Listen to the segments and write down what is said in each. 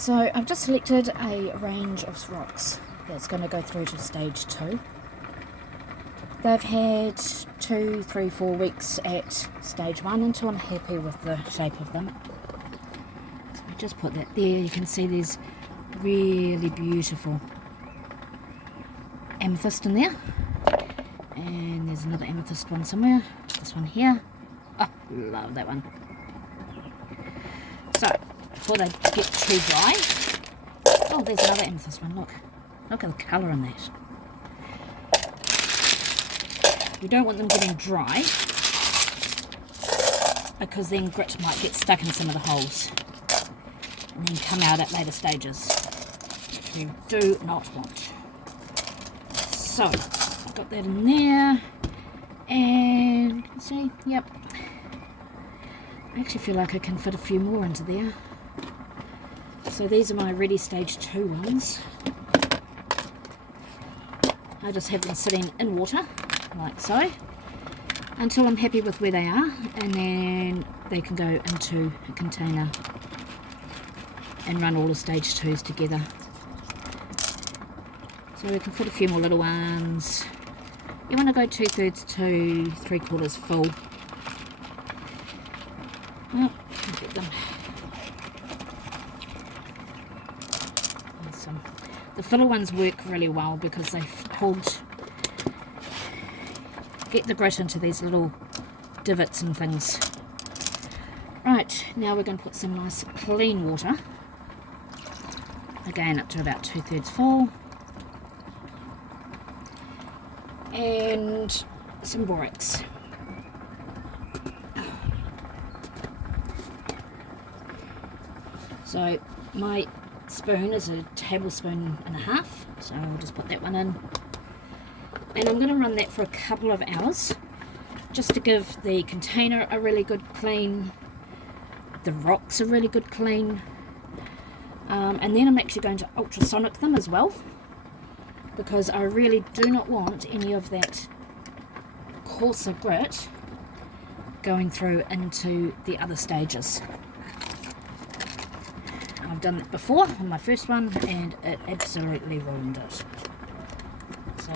So I've just selected a range of rocks that's going to go through to stage 2. They've had 2, 3, 4 weeks at stage 1 until I'm happy with the shape of them. So I just put that there. You can see there's really beautiful amethyst in there. And there's another amethyst one somewhere. This one here. Oh, love that one. So, before they get too dry. Oh, there's another amethyst one. Look at the colour in that. We don't want them getting dry because then grit might get stuck in some of the holes and then come out at later stages, which we do not want. So, I've got that in there, and you can see, yep, I actually feel like I can fit a few more into there. So these are my ready stage 2 ones. I just have them sitting in water, like so, until I'm happy with where they are, and then they can go into a container and run all the stage 2s together. So we can fit a few more little ones. You want to go 2/3 to 3/4 full. Well, I'll get them. The filler ones work really well because they get the grit into these little divots and things. Right, now we're going to put some nice clean water. Again, up to about 2/3 full. And some borax. So my spoon is a tablespoon and a half, so I'll just put that one in. And I'm going to run that for a couple of hours just to give the container a really good clean, the rocks a really good clean, and then I'm actually going to ultrasonic them as well, because I really do not want any of that coarser grit going through into the other stages. I've done that before on my first one and it absolutely ruined it. So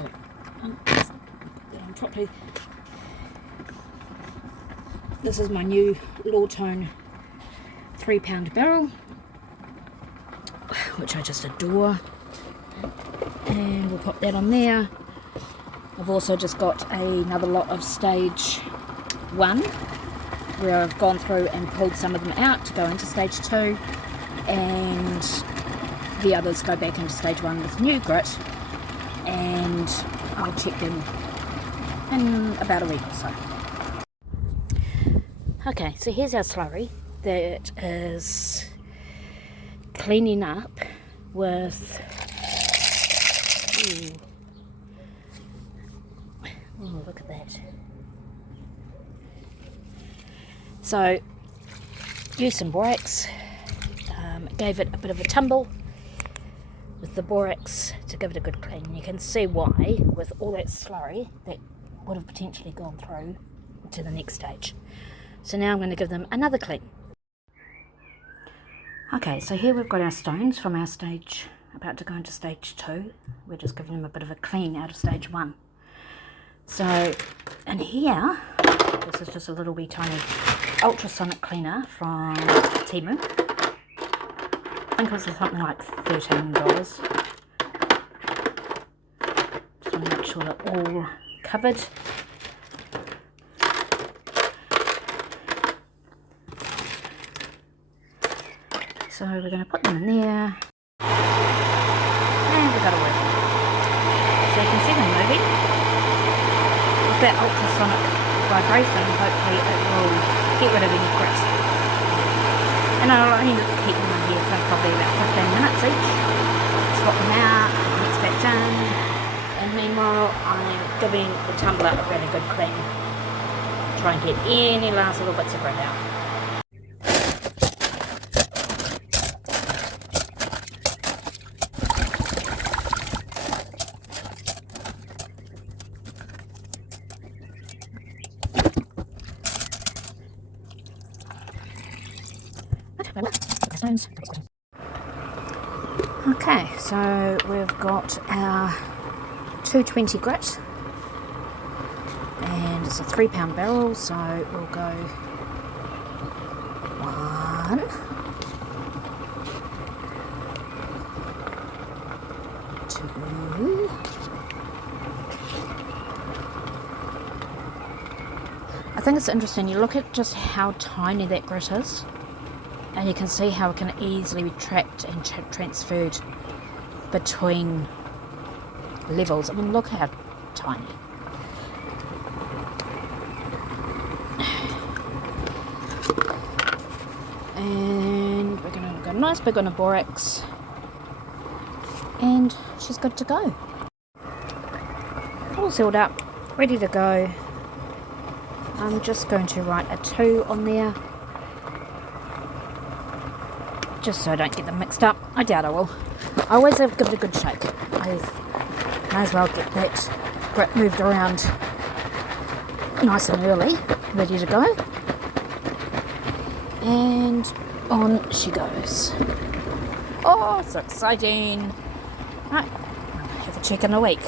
get on properly. This is my new Lawtone 3-pound barrel, which I just adore. And we'll pop that on there. I've also just got another lot of stage 1 where I've gone through and pulled some of them out to go into stage 2, and the others go back into stage 1 with new grit, and I'll check them in about a week or so. Okay, so here's our slurry that is cleaning up with oh, look at that. So, used some borax, gave it a bit of a tumble with the borax to give it a good clean. You can see why, with all that slurry, that would have potentially gone through to the next stage. So now I'm going to give them another clean. Okay, so here we've got our stones from our stage, about to go into stage 2. We're just giving them a bit of a clean out of stage 1. So, in here, this is just a little wee tiny ultrasonic cleaner from Temu. I think it was something like $13. Just want to make sure they're all covered. So we're going to put them in there. And we've got to work. So you can see them moving. With that ultrasonic vibration, hopefully it will get rid of any grit. And I'll only keep them in here for probably about 15 minutes each. Swap them out, mix batch in, and meanwhile I'm giving the tumbler a really good clean. Try and get any last little bits of grit out. Stones. Okay, so we've got our 220 grit, and it's a 3-pound barrel, so we'll go 1, 2. I think it's interesting, you look at just how tiny that grit is, and you can see how it can easily be tracked and transferred between levels. I mean, look how tiny. And we're going to go nice big on a borax, and she's good to go. All sealed up, ready to go. I'm just going to write a 2 on there, just so I don't get them mixed up. I doubt I will. I always have give it a good shake. I may as well get that grit moved around nice and early, ready to go. And on she goes. Oh, so exciting. Right, I'll have a check in a week.